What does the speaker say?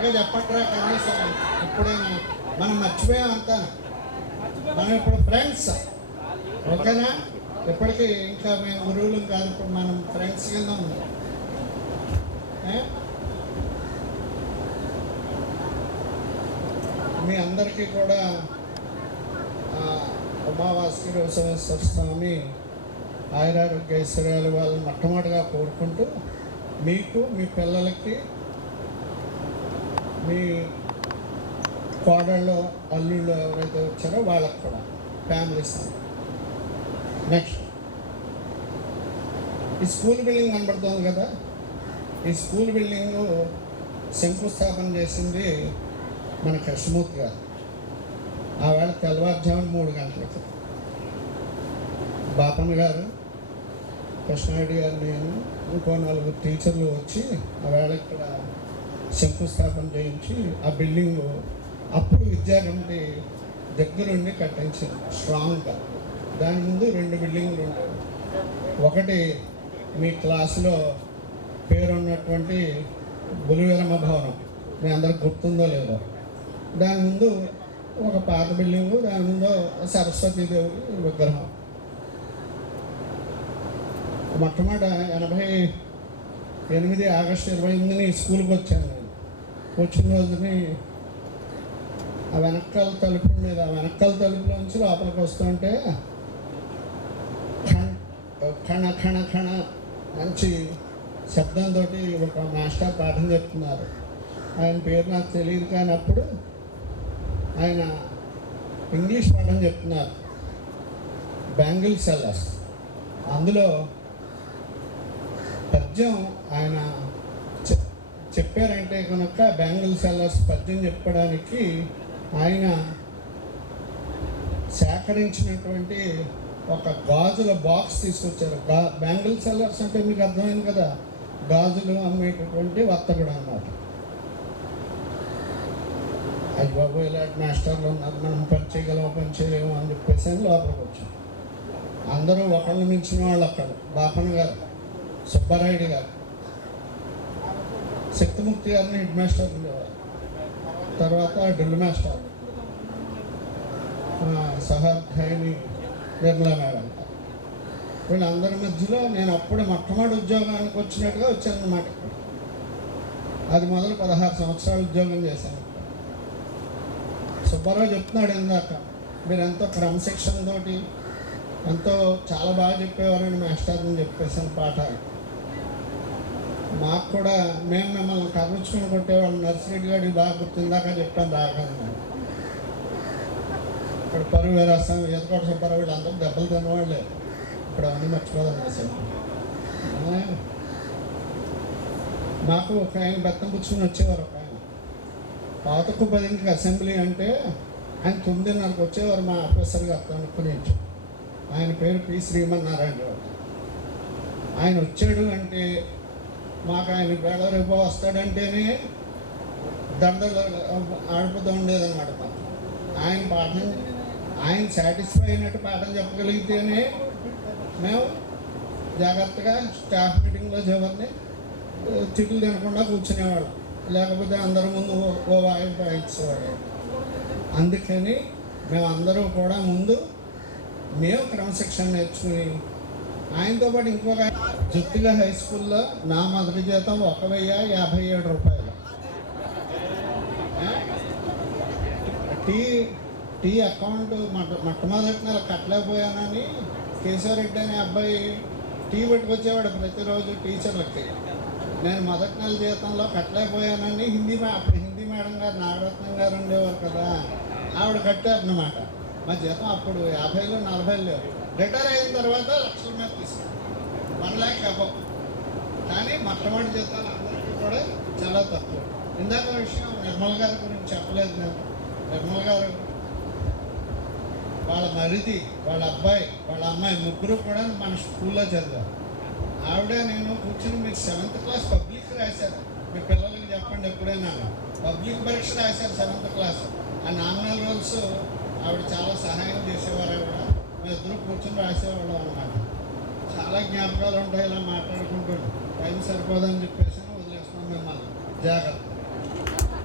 గట్టిగా చెప్పట్రా కనీసం. ఇప్పుడైనా మనం మర్చిపోయామంతా. మనం ఇప్పుడు ఫ్రెండ్స్, ఓకేనా? ఇప్పటికీ ఇంకా మేము గురువులు కాదు, ఇప్పుడు మనం ఫ్రెండ్స్ కింద ఉన్నాం. మీ అందరికీ కూడా ఉమావాస్కి సోమేశ్వర స్వామి ఆయురారోగ్య ఐశ్వర్యాలు వాళ్ళని మొట్టమొదటిగా కోరుకుంటూ, మీకు మీ పిల్లలకి మీ కోడళ్ళు అల్లుళ్ళు ఎవరైతే వచ్చారో వాళ్ళకి కూడా ఫ్యామిలీస్. నెక్స్ట్ ఈ స్కూల్ బిల్డింగ్ కనబడుతుంది కదా, ఈ స్కూల్ బిల్డింగ్ శంకుస్థాపన చేసింది మన కృష్ణమూర్తి గారు. ఆవేళ తెల్లవారుజామున 3 గంటలకి బాపన్న గారు, కృష్ణారెడ్డి గారు, నేను ఇంకో 4 టీచర్లు వచ్చి ఆవేళ ఇక్కడ శంకుస్థాపన చేయించి ఆ బిల్డింగ్ అప్పుడు విద్యార్థి దగ్గరుండి కట్టించింది స్ట్రాంగ్గా. దాని ముందు 2 బిల్డింగ్లు ఉండేవి. ఒకటి మీ క్లాసులో పేరున్నటువంటి బులివెలమ్మ భవనం, మీ అందరికి గుర్తుందో లేదో. దాని ముందు ఒక పాత బిల్డింగు, దాని ముందు సరస్వతీదేవి విగ్రహం. మొట్టమొదట 88 ఆగస్టు 28ని స్కూల్కి వచ్చాను నేను. వచ్చిన రోజుని ఆ వెనకాల తలుపు ఉండేది. ఆ వెనకాల తలుపులోంచి లోపలికి వస్తుంటే ఖణ ఖణ ఖణ మంచి శబ్దంతో ఒక మాస్టర్ పాఠం చెప్తున్నారు. ఆయన పేరు నాకు తెలియదు, కానీ అప్పుడు ఆయన ఇంగ్లీష్ పాఠం చెప్తున్నారు, బ్యాంగిల్ సెల్లర్స్. అందులో పద్యం ఆయన చెప్పారంటే కనుక బ్యాంగిల్ సెల్లర్స్ పద్యం చెప్పడానికి ఆయన సేకరించినటువంటి ఒక గాజుల బాక్స్ తీసుకొచ్చారు. బ్యాంగిల్ సెల్లర్స్ అంటే మీకు అర్థమైంది కదా, గాజులు అమ్మేటటువంటి వర్తకుడు అన్నమాట. అయ్యి బాబు ఇలాంటి మాస్టర్లు ఉన్నారు, మనం పని చేయగలమో పని చేయలేము అని చెప్పేసి అని లోపలికి వచ్చాం. అందరూ ఒకళ్ళు మించిన వాళ్ళు అక్కడ. బాపన్న గారు, సుబ్బారాయుడు గారు, శక్తిముక్తి గారిని హెడ్ మాస్టర్ ఉండేవారు. తర్వాత డ్రిల్ మాస్టర్ సహాధ్యాయుని నిర్మలా మేడం. వీళ్ళందరి మధ్యలో నేను అప్పుడే మొట్టమొదటి ఉద్యోగానికి వచ్చినట్టుగా వచ్చాను అన్నమాట. అది మొదలు 16 సంవత్సరాలు ఉద్యోగం చేశాను. సుబ్బారావు చెప్తున్నాడు ఇందాక, మీరు ఎంతో క్రమశిక్షణతో ఎంతో చాలా బాగా చెప్పేవారని మాస్టర్ని చెప్పేసాను పాఠాలు. మాకు కూడా మేము మిమ్మల్ని కర్రించుకుని కొట్టేవాళ్ళు. నర్సిరెడ్డి గారికి బాగా గుర్తుందాక చెప్పాను బాగా. ఇక్కడ పరువు వేరేస్తాం, ఎదకోట సుబ్బారావు వీళ్ళందరూ దెబ్బలు తినవాళ్ళే. ఇప్పుడు అవన్నీ మర్చిపోదాం సార్. మాకు ఒక ఆయన బెత్తం పుచ్చుకుని వచ్చేవారు. ఒక ఆయన 10:10 అసెంబ్లీ అంటే ఆయన 9:30 వచ్చేవారు మా ఆఫీసర్ గారు అనుకుని. ఆయన పేరు పి శ్రీమన్నారాయణ రావు. ఆయన వచ్చాడు అంటే మాకు ఆయన వేళ రేపు వస్తాడంటేనే దడదలు ఆడిపోతూ ఉండేదన్నమాట. ఆయన పాఠం, ఆయన సాటిస్ఫై అయినట్టు పాఠం చెప్పగలిగితేనే మేము జాగ్రత్తగా స్టాఫ్ మీటింగ్లో చివరిని తిట్లు తినకుండా కూర్చునేవాళ్ళం. లేకపోతే అందరి ముందు ఓ వాయిస్ వాయించేవాడు. అందుకని మేమందరూ కూడా ముందు మేము క్రమశిక్షణ నేర్చుకుని, ఆయనతో పాటు ఇంకొక జుత్తిల హై స్కూల్లో నా మొదటి జీతం 1,057 రూపాయలు. టీ అకౌంట్ మొట్టమొదటి నెల కట్టలేకపోయానని కేశవరెడ్డి అనే అబ్బాయి టీ పట్టుకొచ్చేవాడు ప్రతిరోజు టీచర్లకి. నేను మొదటి నెల జీతంలో కట్టలేకపోయానని అప్పుడు హిందీ మేడం గారు నాగరత్నం గారు ఉండేవారు కదా, ఆవిడ కట్టారన్నమాట. మా జీతం అప్పుడు 50,000 40,000 లేవు. రిటైర్ అయిన తర్వాత లక్షల మీద తీసుకున్నాను, 1 lakh అబౌవ్. కానీ మొట్టమొదటి జీతాలు అందరికీ కూడా చాలా తక్కువ. ఇందాక విషయం నిర్మల్ గారి గురించి చెప్పలేదు నేను. నిర్మల్ గారు వాళ్ళ మరిది, వాళ్ళ అబ్బాయి, వాళ్ళ అమ్మాయి ముగ్గురు కూడా మన స్కూల్లో చదివారు. ఆవిడ నేను కూర్చొని మీరు 7th క్లాస్ పబ్లిక్ రాశారు, మీ పిల్లలకి చెప్పండి ఎప్పుడైనా. పబ్లిక్ పరీక్ష రాశారు 7th క్లాస్. ఆ నామినల్ రోల్స్ ఆవిడ చాలా సహాయం చేసేవారు. ఆవిడ మేము ఇద్దరు కూర్చొని రాసేవాళ్ళం అన్నమాట. చాలా జ్ఞాపకాలు ఉంటాయి ఇలా మాట్లాడుకుంటూ. టైం సరిపోదని చెప్పేసి వదిలేస్తున్నాం మిమ్మల్ని. జాగ్రత్త.